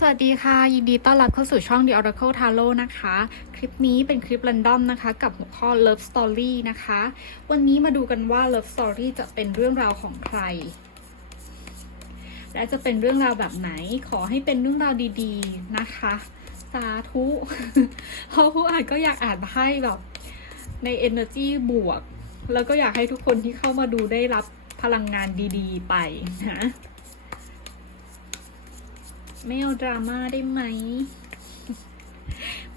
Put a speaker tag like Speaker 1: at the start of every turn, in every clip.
Speaker 1: สวัสดีค่ะ ยินดีต้อนรับเข้าสู่ช่อง The Oracle Tarot นะคะ คลิปนี้เป็นคลิป r รนดอมนะคะ กับหัวข้อ Love Story นะคะ วันนี้มาดูกันว่า Love Story จะเป็นเรื่องราวของใคร และจะเป็นเรื่องราวแบบไหนขอให้เป็นเรื่องราวดีๆนะคะ สาธุเพราะผู้อ่านก็อยากอ่านไพ่แบบใน energy บวก แล้วก็อยากให้ทุกคนที่เข้ามาดูได้รับพลังงานดีๆ ไปนะ ไม่เอาดราม่าได้ไหม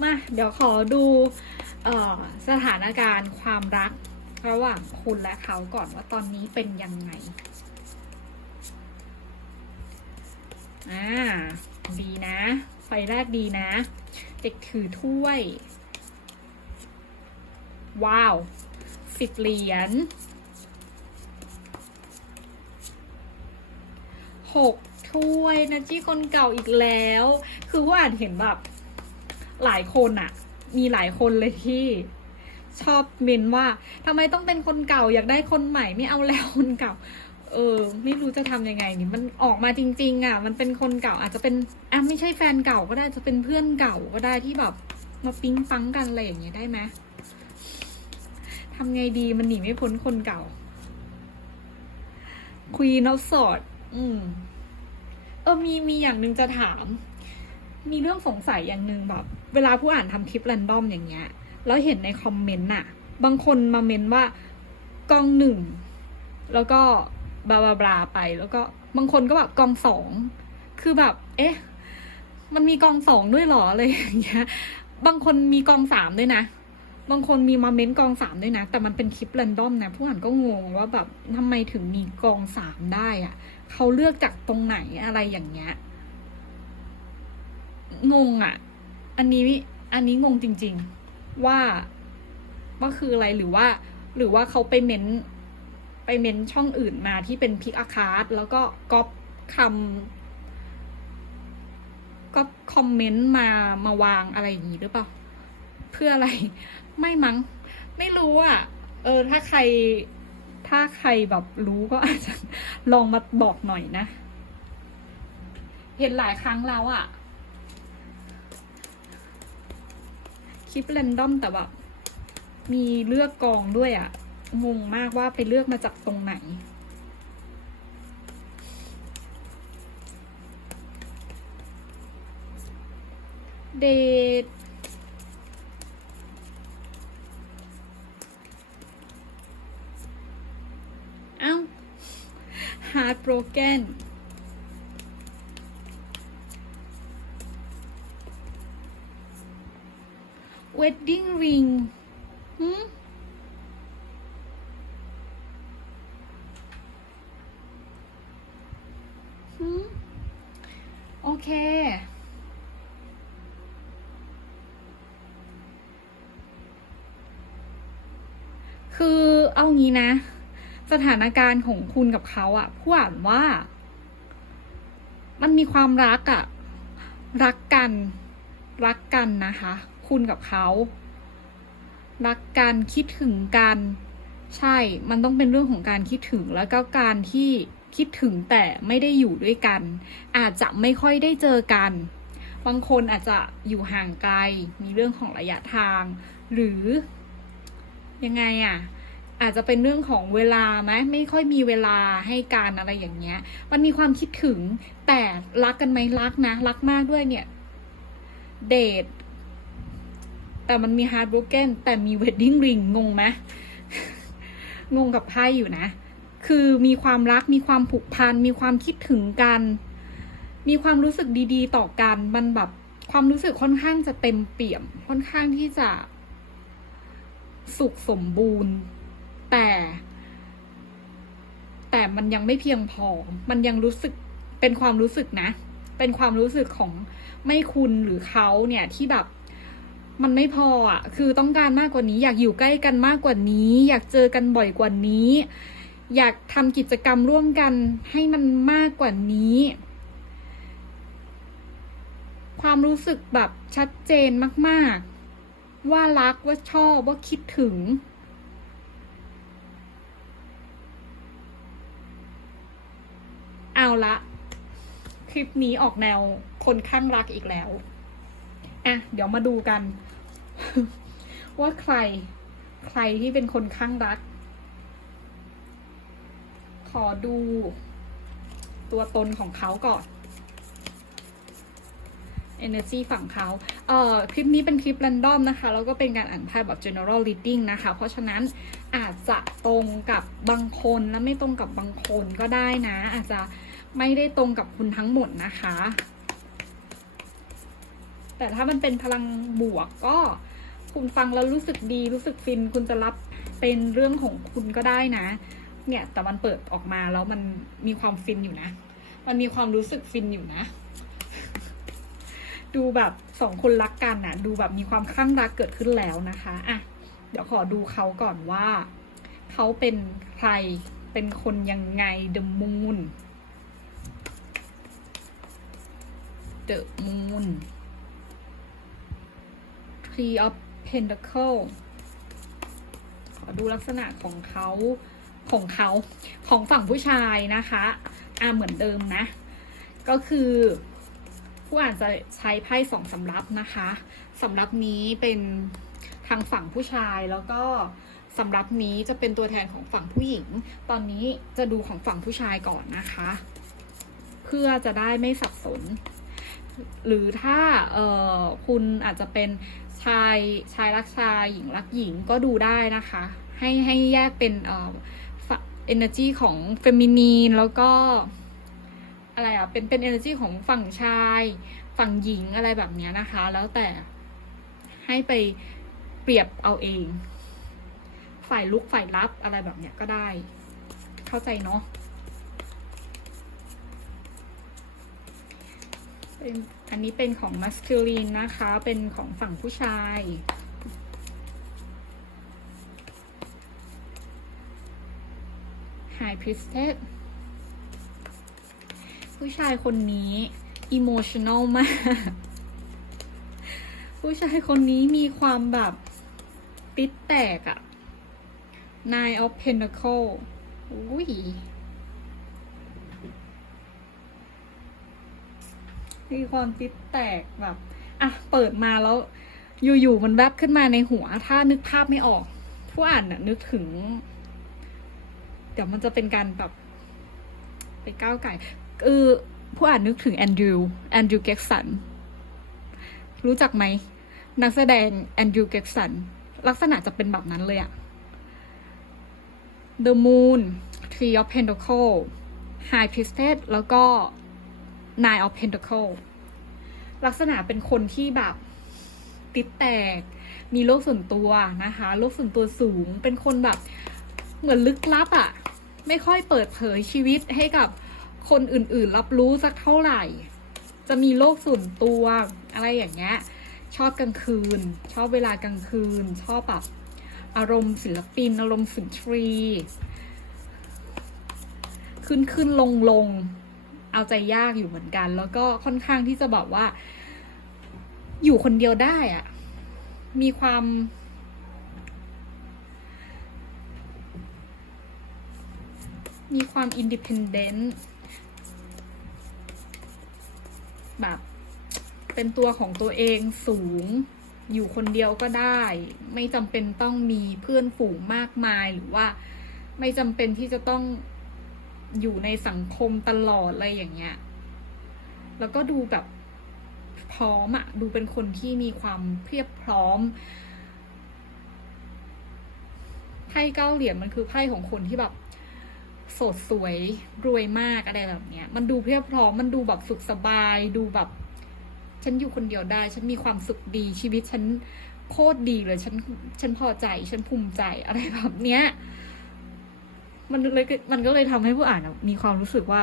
Speaker 1: มาเดี๋ยวขอดูออสถานการณ์ความรักระหว่างคุณและเขาก่อนว่าตอนนี้เป็นยังไง อ่า ดีนะ ไฟแรกดีนะ เด็กถือถ้วย ว้าวสิบเหรียญหก ถ้วยนะจี้คนเก่าอีกแล้ว คือว่าอ่านเห็นแบบหลายคนอะมีหลายคนเลยที่ชอบเมนว่าทำไมต้องเป็นคนเก่าอยากได้คนใหม่ไม่เอาแล้วคนเก่า เออ ไม่รู้จะทำยังไงนี่มันออกมาจริง ๆ อะ มันเป็นคนเก่าอาจจะเป็นอะไม่ใช่แฟนเก่าก็ได้จะเป็นเพื่อนเก่าก็ได้ที่แบบมาปิ๊งปังกันอะไรอย่างเงี้ยได้ไหมทำไงดีมันหนีไม่พ้นคนเก่า Queen of Swords อืม ออมีมีอย่างหนึ่งจะถาม มีเรื่องสงสัยอย่างหนึ่งแบบ เวลาผู้อ่านทำคลิปแรนดอมอย่างเงี้ย แล้วเห็นในคอมเมนต์น่ะ บางคนมาเมนว่ากองหนึ่งแล้วก็บลาบลาบลาไปแล้วก็บางคนก็แบบกองสองคือแบบ เอ๊ะ มันมีกองสองด้วยหรออะไรอย่างเงี้ย บางคนมีกองสามด้วยนะ บางคนมีมาเมนต์กองสามด้วยนะ แต่มันเป็นคลิปแรนดอมนะ ผู้อ่านก็งงว่าแบบทำไมถึงมีกองสามได้อะ เขาเลือกจากตรงไหนอะไรอย่างเงี้ย งงอะ่ะ อันนี้อันนี้งงจริง ๆ ว่าว่าคืออะไรหรือว่า หรือว่าเขาไปเม้น ไปเม้นช่องอื่นมาที่เป็นพิกอาคาร์แล้วก็ก๊อปคำก๊อปคอมเมนต์มามาวางอะไรอย่างนี้หรือเปล่า เพื่ออะไร ไม่มั้ง ไม่รู้อะ่ะ เออ ถ้าใครถ้าใครแบบรู้ก็อาจจะ ลองมาบอกหน่อยนะ เห็นหลายครั้งแล้วอะคลิปเรนดอมแต่แบบมีเลือกกองด้วยอะงงมากว่าไปเลือกมาจากตรงไหน เดทเอ้า heartbroken wedding ring หืมหืมโอเค คือเอางี้นะ สถานการณ์ของคุณกับเขาอะผู้อ่านว่า มันมีความรักอะรักกัน รักกันนะคะ คุณกับเขา รักกันคิดถึงกัน ใช่ มันต้องเป็นเรื่องของการคิดถึงแล้วก็การที่คิดถึงแต่ไม่ได้อยู่ด้วยกัน อาจจะไม่ค่อยได้เจอกัน บางคนอาจจะอยู่ห่างไกล มีเรื่องของระยะทาง หรือยังไงอะ อาจจะเป็นเรื่องของเวลาไหมไม่ค่อยมีเวลาให้การอะไรอย่างเงี้ย มันมีความคิดถึงแต่รักกันไหมรักนะ รักมากด้วยเนี่ย เดท แต่มันมี heart broken แต่มี wedding ring งงไหมงงกับไพ่อยู่นะ คือมีความรักมีความผูกพัน มีความคิดถึงกัน มีความรู้สึกดีๆ ต่อกัน มันแบบความรู้สึกค่อนข้างจะเต็มเปี่ยม ค่อนข้างที่จะ สุขสมบูรณ์ แต่ แต่มันยังไม่เพียงพอ มันยังรู้สึกเป็นความรู้สึกนะ เป็นความรู้สึกของไม่คุณหรือเขาเนี่ยที่แบบมันไม่พออะ คือต้องการมากกว่านี้ อยากอยู่ใกล้กันมากกว่านี้ อยากเจอกันบ่อยกว่านี้ อยากทำกิจกรรมร่วมกันให้มันมากกว่านี้ ความรู้สึกแบบชัดเจนมาก ๆ ว่ารักว่าชอบว่าคิดถึง เอาละ คลิปนี้ออกแนวคนข้างรักอีกแล้ว อะ เดี๋ยวมาดูกัน ว่าใคร ใครที่เป็นคนข้างรัก ขอดู ตัวตนของเขาก่อน energy ฝั่งเขา เอ่อ คลิปนี้เป็นคลิป r รนดอมนะคะ แล้วก็เป็นการอ่านไพ่แบบ general reading นะคะ เพราะฉะนั้นอาจจะตรงกับบางคนและไม่ตรงกับบางคนก็ได้นะ อาจจะ ไม่ได้ตรงกับคุณทั้งหมดนะคะ แต่ถ้ามันเป็นพลังบวกก็คุณฟังแล้วรู้สึกดีรู้สึกฟิน คุณจะรับเป็นเรื่องของคุณก็ได้นะ เนี่ยแต่มันเปิดออกมาแล้วมันมีความฟินอยู่นะ มันมีความรู้สึกฟินอยู่นะ ดูแบบสองคนรักกันน่ะดูแบบมีความคลั่งรักเกิดขึ้นแล้วนะคะอะเดี๋ยวขอดูเขาก่อนว่า เขาเป็นใครเป็นคนยังไง The Moon The Moon Three of Pentacle ขอดูลักษณะของเขาของเขาของฝั่งผู้ชายนะคะ อ่าเหมือนเดิมนะ ก็คือผู้อ่านจะใช้ไพ่สองสำรับนะคะสำรับนี้เป็นทางฝั่งผู้ชายแล้วก็สำรับนี้จะเป็นตัวแทนของฝั่งผู้หญิง ตอนนี้จะดูของฝั่งผู้ชายก่อนนะคะ เพื่อจะได้ไม่สับสน หรือถ้าเอ่อคุณอาจจะเป็นชายชายรักชายหญิงรักหญิงก็ดูได้นะคะ ให้ให้แยกเป็นเอ่อ energy ของเฟมินีนแล้วก็อะไรอะเป็นเป็น energy ของฝั่งชายฝั่งหญิงอะไรแบบเนี้ยนะคะ แล้วแต่ให้ไปเปรียบเอาเอง ฝ่ายลุกฝ่ายรับอะไรแบบเนี้ยก็ได้ เข้าใจเนาะ เป็นอันนี้เป็นของ masculine นะคะ เป็นของฝั่งผู้ชาย High Priestess ผู้ชายคนนี้อิโมชัน a ลมาก ผู้ชายคนนี้มีความแบบติดแตกอะ Nine of Pentacle อุ้ย มีความติดแตกแบบอะเปิดมาแล้ว อยู่ๆมันแวบขึ้นมาในหัว ถ้านึกภาพไม่ออก ผู้อ่านน่ะนึกถึง เดี๋ยวมันจะเป็นการแบบ ไปก้าวไก่คือผู้อ่านนึกถึงแอนดรูว์แอนดรูว์เก็กสันรู้จักไหม นักแสดงแอนดรูว์เก็กสันลักษณะจะเป็นแบบนั้นเลยอะ The Moon Tree of Pentacle High Priestess แล้วก็ Nine of Pentacle ลักษณะเป็นคนที่แบบติดแตก มีโลกส่วนตัวนะคะ โลกส่วนตัวสูง เป็นคนแบบเหมือนลึกลับอะ่ะ ไม่ค่อยเปิดเผยชีวิตให้กับคนอื่นๆ รับรู้สักเท่าไหร่ จะมีโลกส่วนตัวอะไรอย่างเงี้ย ชอบกลางคืน ชอบเวลากลางคืน ชอบแบบอารมณ์ศิลปิน อารมณ์สุนทรี ขึ้นขึ้นลงลง เอาใจยากอยู่เหมือนกัน แล้วก็ค่อนข้างที่จะแบบว่า อยู่คนเดียวได้อะมีความ มีความอินดิพ n เดนต์แบบเป็นตัวของตัวเองสูง อยู่คนเดียวก็ได้ ไม่จำเป็นต้องมีเพื่อนฝูงมากมายหรือว่า ไม่จำเป็นที่จะต้อง อยู่ในสังคมตลอดอะไรอย่างเงี้ย แล้วก็ดูแบบพร้อมอะดูเป็นคนที่มีความเพียบพร้อมไพ่เก้าเหรียญมันคือไพ่ของคนที่แบบโสดสวยรวยมากอะไรแบบเนี้ย มันดูเพียบพร้อม มันดูแบบสุขสบาย ดูแบบ ฉันอยู่คนเดียวได้ ฉันมีความสุขดีชีวิตฉันโคตรดีเลย ฉัน ฉันพอใจ ฉันภูมิใจอะไรแบบเนี้ย มันเลยมันก็เลยทำให้ผู้อ่านมีความรู้สึกว่า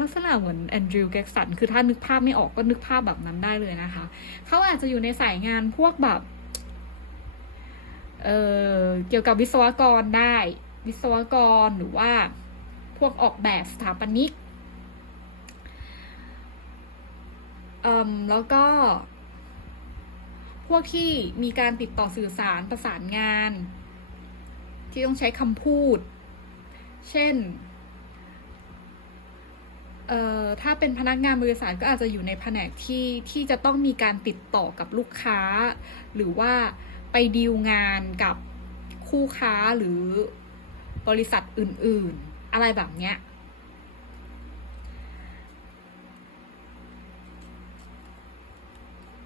Speaker 1: ลักษณะเหมือนแอนดรูว์แก็กสันคือถ้านึกภาพไม่ออกก็นึกภาพแบบนั้นได้เลยนะคะ เขาอาจจะอยู่ในสายงานพวกแบบ เออเกี่ยวกับวิศวกรได้ วิศวกรหรือว่าพวกออกแบบสถาปนิกอืมแล้วก็ พวกที่มีการติดต่อสื่อสารประสานงาน ที่ต้องใช้คำพูด เช่น เอ่อ ถ้าเป็นพนักงานบริษัทก็อาจจะอยู่ในแผนกที่ที่จะต้องมีการติดต่อกับลูกค้า หรือว่าไปดีลงานกับคู่ค้าหรือบริษัทอื่น ๆ อะไรแบบเนี้ย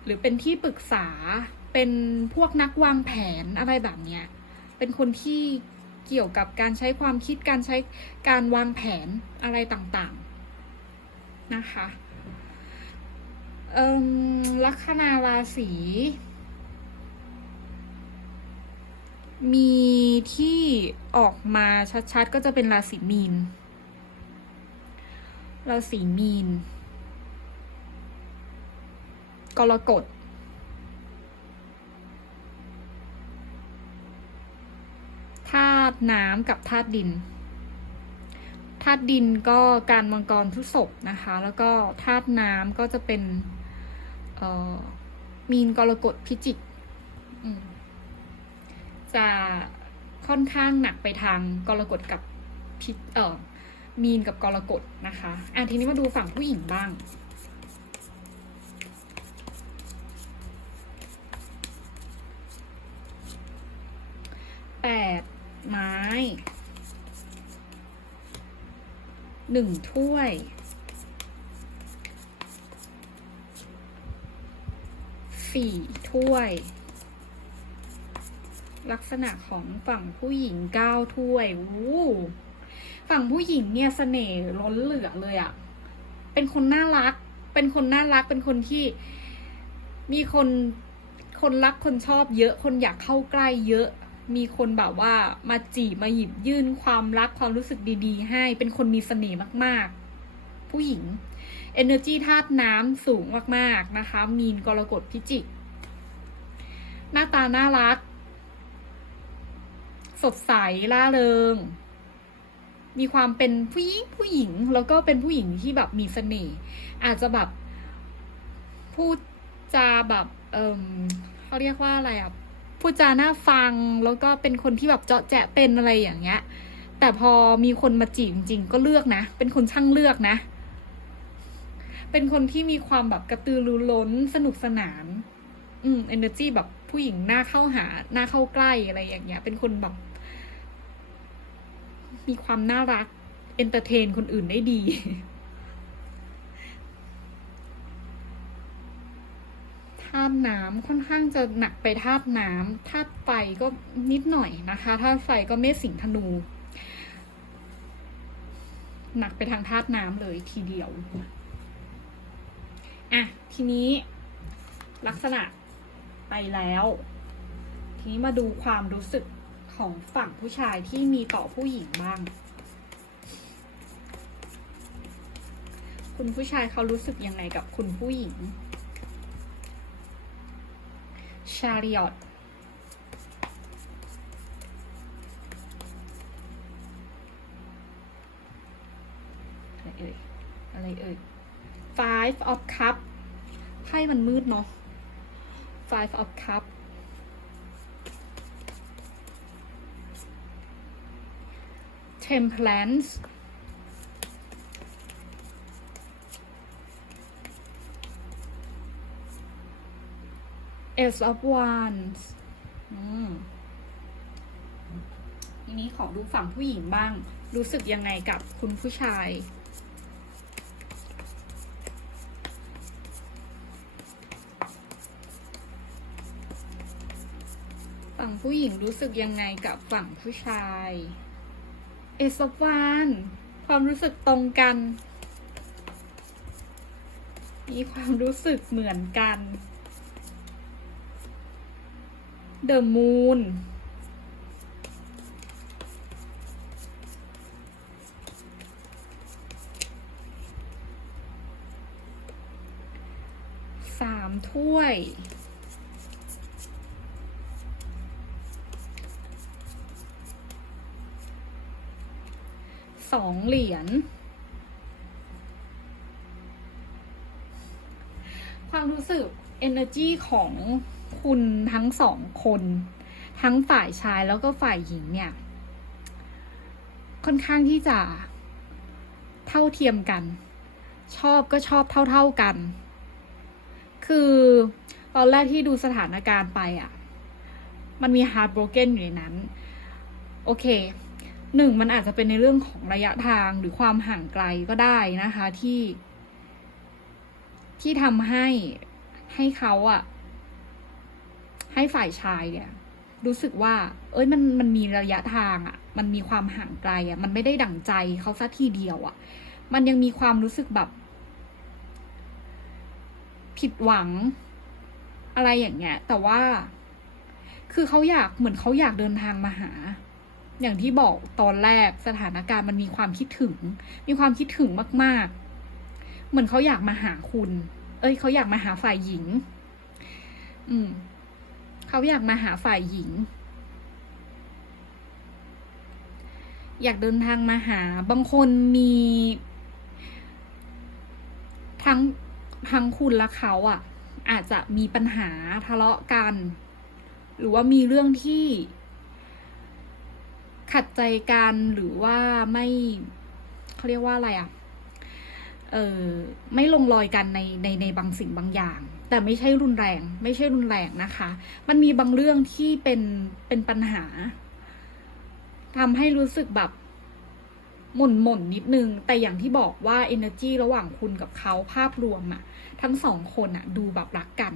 Speaker 1: หรือเป็นที่ปรึกษาเป็นพวกนักวางแผนอะไรแบบเนี้ย เป็นคนที่ เกี่ยวกับการใช้ความคิดการใช้การวางแผนอะไรต่างๆนะคะเอ่มลัคนาราศีมีที่ออกมาชัดๆ ก็จะเป็นราศีมีน ราศีมีน กรกฎ ธา ตุน้ำกับธาตุดินธาตุดินก็การมังกรทุศกนะคะ แล้วก็ธาตุน้ำก็จะเป็นมีนกรกฎพิจิกจะค่อนข้างหนักไปทางกรกฎกับพิเออมีนกับกรกฎนะคะ อะทีนี้มาดูฝั่งผู้หญิงบ้าง แปดไม้ หนึ่งถ้วย สี่ถ้วย ลักษณะของฝั่งผู้หญิงเก้าถ้วยวู้ฝั่งผู้หญิงเนี่ยเสน่ห์ล้นเหลือเลยอะเป็นคนน่ารัก เป็นคนน่ารัก เป็นคนที่มีคนคนรักคนชอบเยอะ คนอยากเข้าใกล้เยอะ มีคนแบบว่ามาจีบมาหยิบยื่นความรักความรู้สึกดีๆ ให้เป็นคนมีเสน่ห์มากๆ ผู้หญิง energy ธาตุน้ำสูงมากๆนะคะ มีนกรกฎพิจิก หน้าตาน่ารัก สดใสล่าเริง มีความเป็นผู้หญิงผู้หญิงแล้วก็เป็นผู้หญิงที่แบบมีเสน่ห์อาจจะแบบพูดจาแบบ เออเขาเรียกว่าอะไรอะ พูดจาน่าฟังแล้วก็เป็นคนที่แบบเจาะแจะเป็นอะไรอย่างเงี้ย แต่พอมีคนมาจีบจริงๆก็เลือกนะ เป็นคนช่างเลือกนะ เป็นคนที่มีความแบบกระตือรือร้นสนุกสนาน อืม energy แบบผู้หญิงหน้าเข้าหาหน้าเข้าใกล้อะไรอย่างเงี้ย เป็นคนแบบมีความน่ารักเอนเตอร์เทนคนอื่นได้ดี ธาตุน้ำค่อนข้างจะหนักไปธาตุน้ำธาตุไฟก็นิดหน่อยนะคะธาตุไฟก็เมษสิงห์ธนู หนักไปทางธาตุน้ำเลยทีเดียวอะทีนี้ลักษณะไปแล้ว ทีนี้มาดูความรู้สึกของฝั่งผู้ชายที่มีต่อผู้หญิงบ้าง คุณผู้ชายเขารู้สึกยังไงกับคุณผู้หญิง ชาริอตอะไรเอ่ย อะไรเอ่ย five of cup ไพ่มันมืดเนาะ five of cup temperance ace of wands อืมทีนี้ขอดูฝั่งผู้หญิงบ้าง รู้สึกยังไงกับคุณผู้ชาย ฝั่งผู้หญิงรู้สึกยังไงกับฝั่งผู้ชายเอสวานความรู้สึกตรงกัน มีความรู้สึกเหมือนกัน เดอะมูนสามถ้วย สองเหรียญ ความรู้สึก energy ของ คุณทั้งสองคน ทั้งฝ่ายชายแล้วก็ฝ่ายหญิงเนี่ย ค่อนข้างที่จะเท่าเทียมกัน ชอบก็ชอบเท่า ๆกัน คือตอนแรกที่ดูสถานการณ์ไปอะ่ะ มันมี heart broken อยู่ในนั้น โอเคหนึ่งมันอาจจะเป็นในเรื่องของระยะทางหรือความห่างไกลก็ได้นะคะที่ ที่ทำให้ให้เขาอะ ให้ฝ่ายชายเนี่ย รู้สึกว่า เอ้ยมันมันมีระยะทางอะมันมีความห่างไกลอะมันไม่ได้ดั่งใจเขาซะทีเดียวอะ มันยังมีความรู้สึกแบบ ผิดหวังอะไรอย่างเงี้ย แต่ว่า คือเขาอยากเหมือนเขาอยากเดินทางมาหา อย่างที่บอกตอนแรกสถานการณ์มันมีความคิดถึง มีความคิดถึงมาก ๆ เหมือนเขาอยากมาหาคุณ เอ้ยเขาอยากมาหาฝ่ายหญิง อืม เขาอยากมาหาฝ่ายหญิง อยากเดินทางมาหา บางคนมีทั้งทั้งคุณและเขาอะ่ะ อาจจะมีปัญหาทะเลาะกัน หรือว่ามีเรื่องที่ ขัดใจกันหรือว่าไม่เขาเรียกว่าอะไรอะ่ะเออไม่ลงรอยกันในในในบางสิ่งบางอย่าง แต่ไม่ใช่รุนแรง ไม่ใช่รุนแรงนะคะ มันมีบางเรื่องที่เป็นเป็นปัญหาทำให้รู้สึกแบบหม่นหม่นนิดนึง แต่อย่างที่บอกว่า energy ระหว่างคุณกับเขาภาพรวมอะทั้งสองคนอะดูแบบรักกัน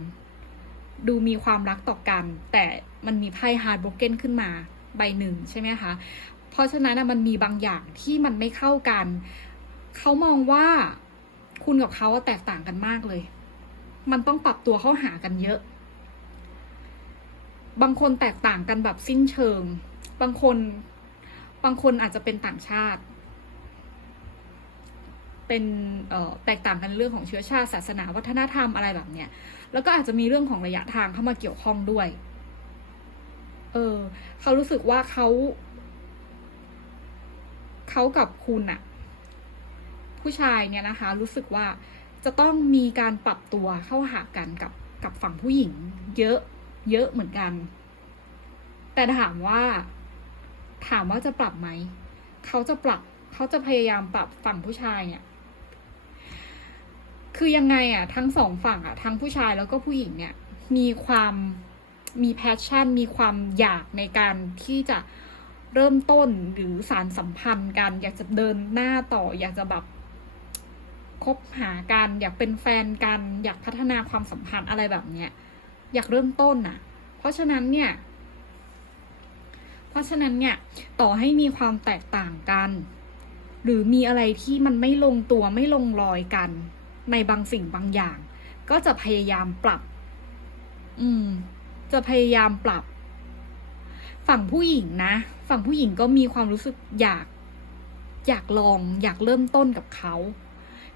Speaker 1: ดูมีความรักต่อกัน แต่มันมีไพ่ hard broken ขึ้นมาใบหนึ่งใช่ไหมคะ เพราะฉะนั้นอะมันมีบางอย่างที่มันไม่เข้ากัน เขามองว่าคุณกับเขาแตกต่างกันมากเลย มันต้องปรับตัวเข้าหากันเยอะ บางคนแตกต่างกันแบบสิ้นเชิง บางคน บางคนอาจจะเป็นต่างชาติ เป็นแตกต่างกันเรื่องของเชื้อชาติ ศาสนาวัฒนธรรมอะไรแบบเนี้ย แล้วก็อาจจะมีเรื่องของระยะทางเข้ามาเกี่ยวข้องด้วย เออ เขารู้สึกว่าเขา เขากับคุณอะผู้ชายเนี่ยนะคะ รู้สึกว่า จะต้องมีการปรับตัวเข้าหากันกับกับฝั่งผู้หญิง เยอะเยอะเหมือนกัน แต่ถามว่า ถามว่าจะปรับไหม เขาจะปรับเขาจะพยายามปรับฝั่งผู้ชายเนี่ย คือยังไงอะทั้งสองฝั่งอะทั้งผู้ชายแล้วก็ผู้หญิงเนี่ย มีความมีแพชชั่น มีความอยากในการที่จะเริ่มต้นหรือสารสัมพันธ์กัน อยากจะเดินหน้าต่อ อยากจะแบบ คบหากัน อยากเป็นแฟนกัน อยากพัฒนาความสัมพันธ์อะไรแบบเนี้ยอยากเริ่มต้นน่ะ เพราะฉะนั้นเนี่ย เพราะฉะนั้นเนี่ย ต่อให้มีความแตกต่างกัน หรือมีอะไรที่มันไม่ลงตัวไม่ลงรอยกัน ในบางสิ่งบางอย่าง ก็จะพยายามปรับ อืม จะพยายามปรับ ฝั่งผู้หญิงนะ ฝั่งผู้หญิงก็มีความรู้สึกอยาก อยากลอง อยากเริ่มต้นกับเขา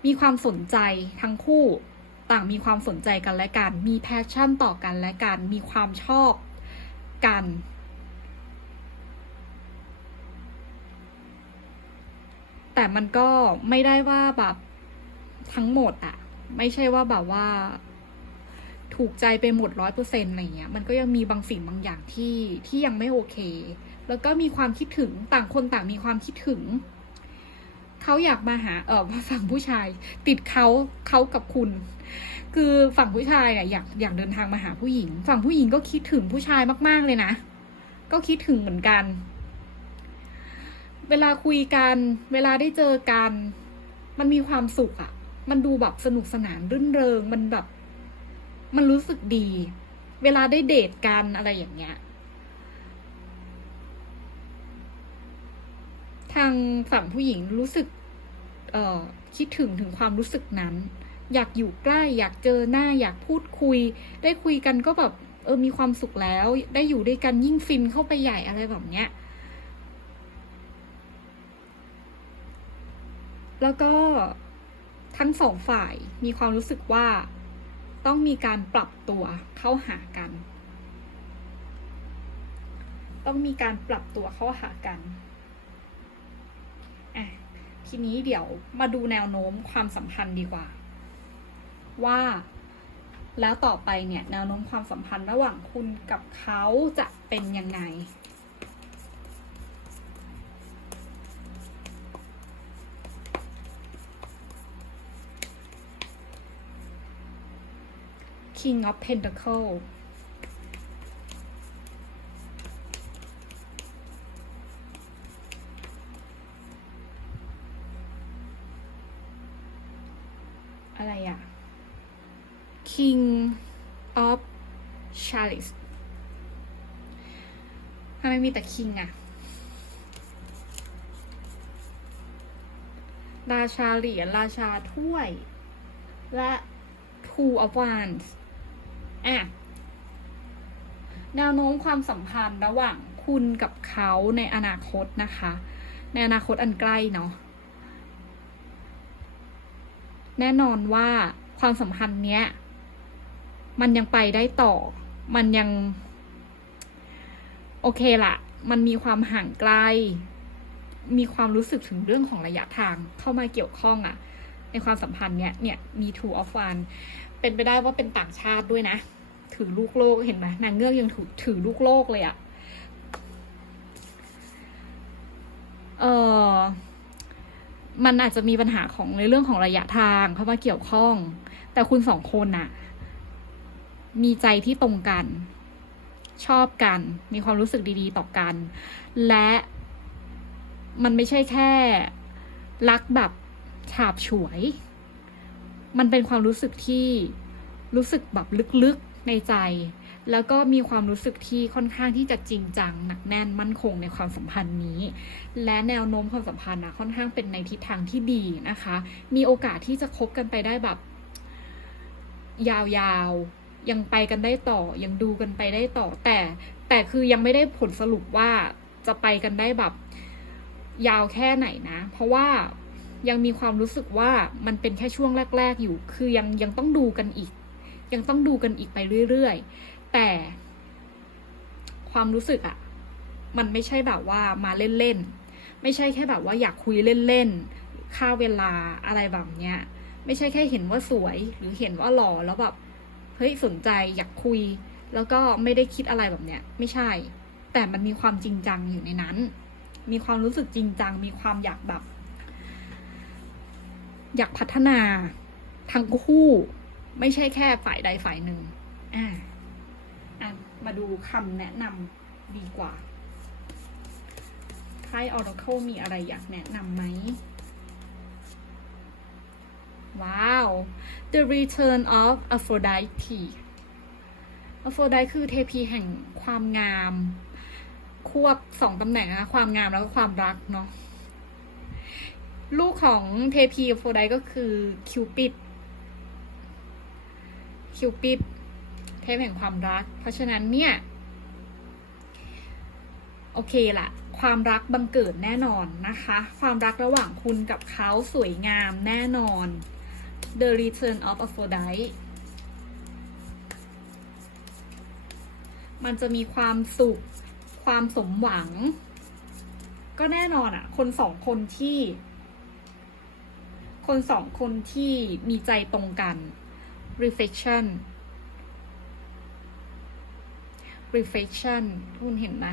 Speaker 1: มีความสนใจทั้งคู่ต่างมีความสนใจกันและกัน มีแพชชั่นต่อกันและกัน มีความชอบกัน แต่มันก็ไม่ได้ว่าแบบทั้งหมดอะไม่ใช่ว่าแบบว่า ถูกใจไปหมดร้อยเปอร์เซ็นต์อะไรเงี้ย มันก็ยังมีบางสิ่งบางอย่างที่ที่ยังไม่โอเค แล้วก็มีความคิดถึงต่างคนต่างมีความคิดถึง เขาอยากมาหาเออฝั่งผู้ชาย ติดเขาเขากับคุณ คือฝั่งผู้ชายเนี่ยอยากอยากเดินทางมาหาผู้หญิง ฝั่งผู้หญิงก็คิดถึงผู้ชายมากๆเลยนะ ก็คิดถึงเหมือนกัน เวลาคุยกัน เวลาได้เจอกัน มันมีความสุขอะมันดูแบบสนุกสนานรื่นเริง มันแบบ มันรู้สึกดี เวลาได้เดทกันอะไรอย่างเงี้ย ทางฝั่งผู้หญิงรู้สึกเออคิดถึงถึงความรู้สึกนั้น อยากอยู่ใกล้ อยากเจอหน้า อยากพูดคุย ได้คุยกันก็แบบเออมีความสุขแล้ว ได้อยู่ด้วยกันยิ่งฟินเข้าไปใหญ่อะไรแบบเนี้ย แล้วก็ทั้งสองฝ่ายมีความรู้สึกว่าต้องมีการปรับตัวเข้าหากัน ต้องมีการปรับตัวเข้าหากัน ทีนี้เดี๋ยวมาดูแนวโน้มความสัมพันธ์ดีกว่า ว่าแล้วต่อไปเนี่ยแนวโน้มความสัมพันธ์ระหว่างคุณกับเขาจะเป็นยังไง King of Pentacle King of Chalice ทำไมมีแต่ King อะราชาเหรียญราชาถ้วย และ Two of Wands อะแนวโน้มความสัมพันธ์ระหว่างคุณกับเขาในอนาคตนะคะ ในอนาคตอันใกล้เนาะแน่นอนว่าความสัมพันธ์เนี้ย มันยังไปได้ต่อ มันยัง โอเคละมันมีความห่างไกล มีความรู้สึกถึงเรื่องของระยะทางเข้ามาเกี่ยวข้องอะในความสัมพันธ์เนี้ยเนี่ยมี two of one เป็นไปได้ว่าเป็นต่างชาติด้วยนะ ถือลูกโลกเห็นไหมนางเงือกยังถือถือลูกโลกเลยอะเออมันอาจจะมีปัญหาของในเรื่องของระยะทางเข้ามาเกี่ยวข้อง แต่คุณสองคนน่ะ มีใจที่ตรงกัน ชอบกัน มีความรู้สึกดีๆ ต่อกัน และมันไม่ใช่แค่รักแบบฉาบฉวย มันเป็นความรู้สึกที่รู้สึกแบบลึกๆในใจ แล้วก็มีความรู้สึกที่ค่อนข้างที่จะจริงจังหนักแน่นมั่นคงในความสัมพันธ์นี้ และแนวโน้มความสัมพันธ์นะค่อนข้างเป็นในทิศทางที่ดีนะคะ มีโอกาสที่จะคบกันไปได้แบบ ยาวๆ ยังไปกันได้ต่อ ยังดูกันไปได้ต่อ แต่แต่คือยังไม่ได้ผลสรุปว่าจะไปกันได้แบบ ยาวแค่ไหนนะ เพราะว่ายังมีความรู้สึกว่ามันเป็นแค่ช่วงแรก ๆ อยู่ คือยังยังต้องดูกันอีก ยังต้องดูกันอีกไปเรื่อยๆ แต่ความรู้สึกอะมันไม่ใช่แบบว่ามาเล่นๆ ไม่ใช่แค่แบบว่าอยากคุยเล่นๆ ค่าเวลาอะไรแบบเนี้ย ไม่ใช่แค่เห็นว่าสวยหรือเห็นว่าหล่อแล้วแบบ เฮ้ยสนใจอยากคุย แล้วก็ไม่ได้คิดอะไรแบบเนี้ย ไม่ใช่ แต่มันมีความจริงจังอยู่ในนั้น มีความรู้สึกจริงจัง มีความอยากแบบ อยากพัฒนาทั้งคู่ ไม่ใช่แค่ฝ่ายใดฝ่ายหนึ่งอ่าอะมาดูคำแนะนำดีกว่าไพ่ Oracle มีอะไรอยากแนะนำไหม ว้าว The Return of Aphrodite Aphrodite คือเทพีแห่งความงาม ควบสองตำแหน่งนะคะความงามแล้วก็ความรักเนาะลูกของเทพีอโฟไดก็คือคิวปิด คิวปิด เทพแห่งความรัก เพราะฉะนั้นเนี่ย โอเคละความรักบังเกิดแน่นอนนะคะ ความรักระหว่างคุณกับเขาสวยงามแน่นอน The Return of Aphrodite มันจะมีความสุข ความสมหวัง ก็แน่นอนอะคนสองคนที่ คนสองคนที่มีใจตรงกัน reflection reflection คุณเห็นไหม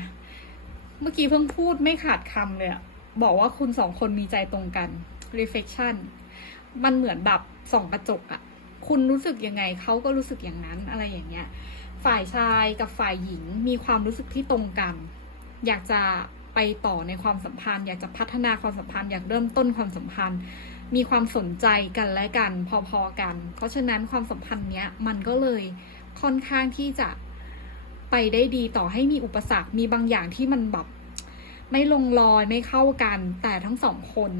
Speaker 1: เมื่อกี้เพิ่งพูดไม่ขาดคำเลยอะบอกว่าคุณสองคนมีใจตรงกัน reflection มันเหมือนแบบส่องกระจกอะคุณรู้สึกยังไงเขาก็รู้สึกอย่างนั้นอะไรอย่างเงี้ย ฝ่ายชายกับฝ่ายหญิงมีความรู้สึกที่ตรงกัน อยากจะไปต่อในความสัมพันธ์ อยากจะพัฒนาความสัมพันธ์อยากเริ่มต้นความสัมพันธ์ มีความสนใจกันและกันพอๆกัน เพราะฉะนั้นความสัมพันธ์เนี้ยมันก็เลยค่อนข้างที่จะไปได้ดีต่อให้มีอุปสรรคมีบางอย่างที่มันแบบไม่ลงรอยไม่เข้ากัน แต่ทั้งสองคน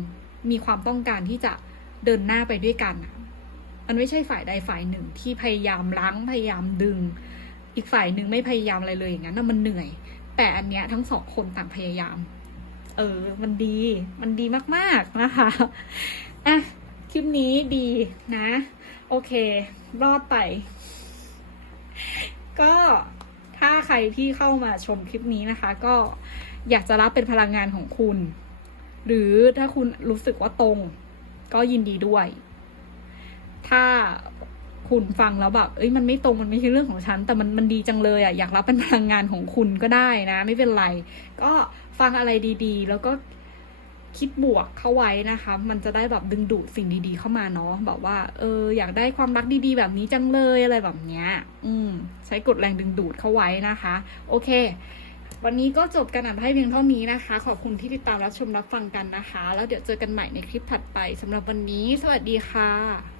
Speaker 1: มีความต้องการที่จะ เดินหน้าไปด้วยกัน มันไม่ใช่ฝ่ายใดฝ่ายหนึ่งที่พยายามรั้งพยายามดึง อีกฝ่ายหนึ่งไม่พยายามอะไรเลยอย่างนั้นนะมันเหนื่อย แต่อันเนี้ยทั้งสองคนต่างพยายาม เออ มันดี มันดีมากๆนะคะอะคลิปนี้ดีนะ โอเค รอดไป ก็ถ้าใครที่เข้ามาชมคลิปนี้นะคะ ก็อยากจะรับเป็นพลังงานของคุณ หรือถ้าคุณรู้สึกว่าตรง ก็ยินดีด้วย ถ้าคุณฟังแล้วแบบเอ้ยมันไม่ตรงมันไม่ใช่เรื่องของฉัน แต่มันมันดีจังเลยอะอยากรับเป็นพลังงานของคุณก็ได้นะ ไม่เป็นไร ก็ฟังอะไรดีๆ แล้วก็คิดบวกเข้าไว้นะคะ มันจะได้แบบดึงดูดสิ่งดีๆเข้ามาเนาะแบบว่า เออ อยากได้ความรักดีๆ แบบนี้จังเลยอะไรแบบเนี้ย อืม ใช้กดแรงดึงดูดเข้าไว้นะคะ โอเค วันนี้ก็จบการอ่านไพ่เพียงเท่านี้นะคะ ขอบคุณที่ติดตามรับชมรับฟังกันนะคะ แล้วเดี๋ยวเจอกันใหม่ในคลิปถัดไปสำหรับวันนี้ สวัสดีค่ะ